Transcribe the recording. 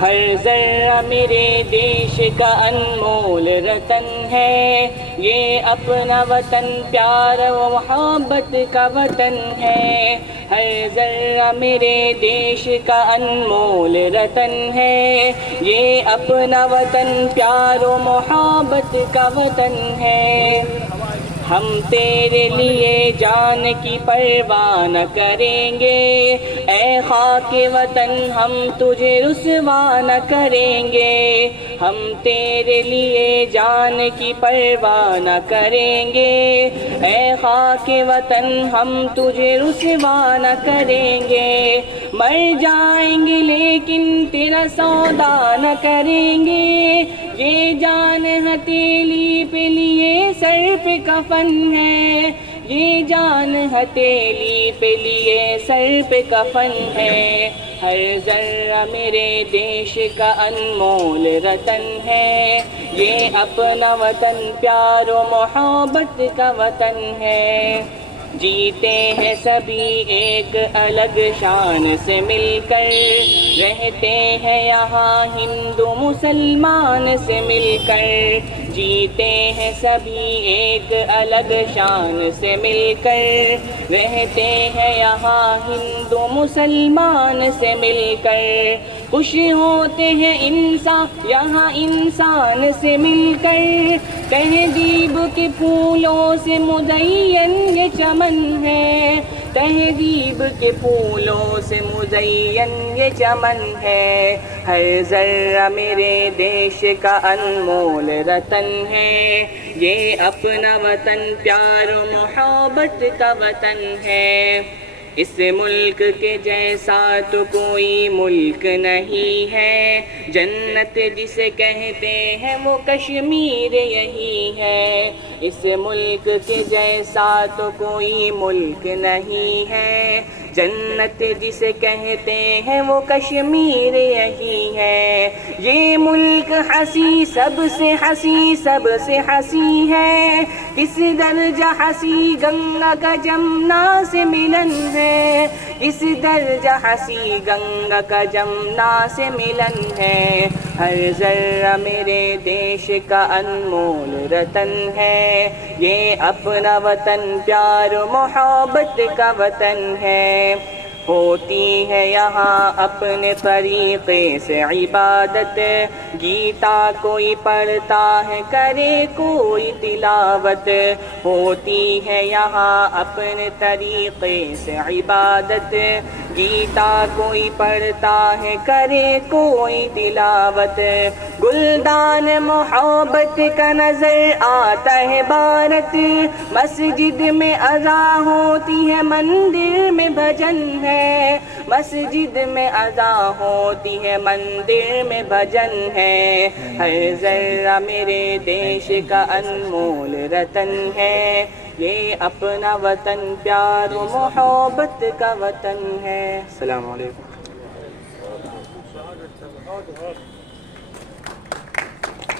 ہر ذرہ میرے دیش کا انمول رتن ہے، یہ اپنا وطن پیار و محبت کا وطن ہے۔ ہر ذرہ میرے دیش کا انمول رتن ہے، یہ اپنا وطن پیار و محبت کا وطن ہے۔ ہم تیرے لیے جان کی پرواہ نہ کریں گے، اے خاک وطن ہم تجھے رسوا نہ کریں گے۔ ہم تیرے لیے جان کی پرواہ نہ کریں گے، اے خاک وطن ہم تجھے رسوا نہ کریں گے۔ مر جائیں گے لیکن تیرا سودا نہ کریں گے، یہ جان ہتھیلی پہ لیے سر پہ کفن ہے، یہ جان ہتھیلی پہ لیے سر پہ کفن ہے۔ ہر ذرہ میرے دیش کا انمول رتن ہے، یہ اپنا وطن پیار و محبت کا وطن ہے۔ جیتے ہیں سبھی ایک الگ شان سے مل کر، رہتے ہیں یہاں ہندو مسلمان سے مل کر۔ جیتے ہیں سبھی ایک الگ شان سے مل کر، رہتے ہیں یہاں ہندو مسلمان سے مل کر۔ خوش ہوتے ہیں انسان یہاں انسان سے مل کر، تہذیب کے پھولوں سے مزین یہ چمن ہے، تہذیب کے پھولوں سے مزین یہ چمن ہے۔ ہر ذرہ میرے دیش کا انمول رتن ہے، یہ اپنا وطن پیار و محبت کا وطن ہے۔ اس ملک کے جیسا تو کوئی ملک نہیں ہے، جنت جسے کہتے ہیں وہ کشمیر یہی ہے۔ اس ملک کے جیسا تو کوئی ملک نہیں ہے، جنت جسے کہتے ہیں وہ کشمیر یہی ہے۔ یہ ملک ہنسی سب سے ہنسی سب سے ہنسی ہے، کس درجہ ہنسی گنگا کا جمنا سے ملن ہے، اس درجہ ہنسی گنگا کا جمنا سے ملن ہے۔ ہر ذرہ میرے دیش کا انمول رتن ہے، یہ اپنا وطن پیار و محبت کا وطن ہے۔ ہوتی ہے یہاں اپنے طریقے سے عبادت، گیتا کوئی پڑھتا ہے کرے کوئی تلاوت۔ ہوتی ہے یہاں اپنے طریقے سے عبادت، گیتا کوئی پڑھتا ہے کرے کوئی تلاوت۔ گلدان محبت کا نظر آتا ہے بھارت، مسجد میں اذان ہوتی ہے مندر میں بھجن ہے، مسجد میں اذان ہوتی ہے مندر میں بھجن ہے۔ ہر ذرہ میرے دیش کا انمول رتن ہے، یہ اپنا وطن پیار و محبت کا وطن ہے۔ السلام علیکم۔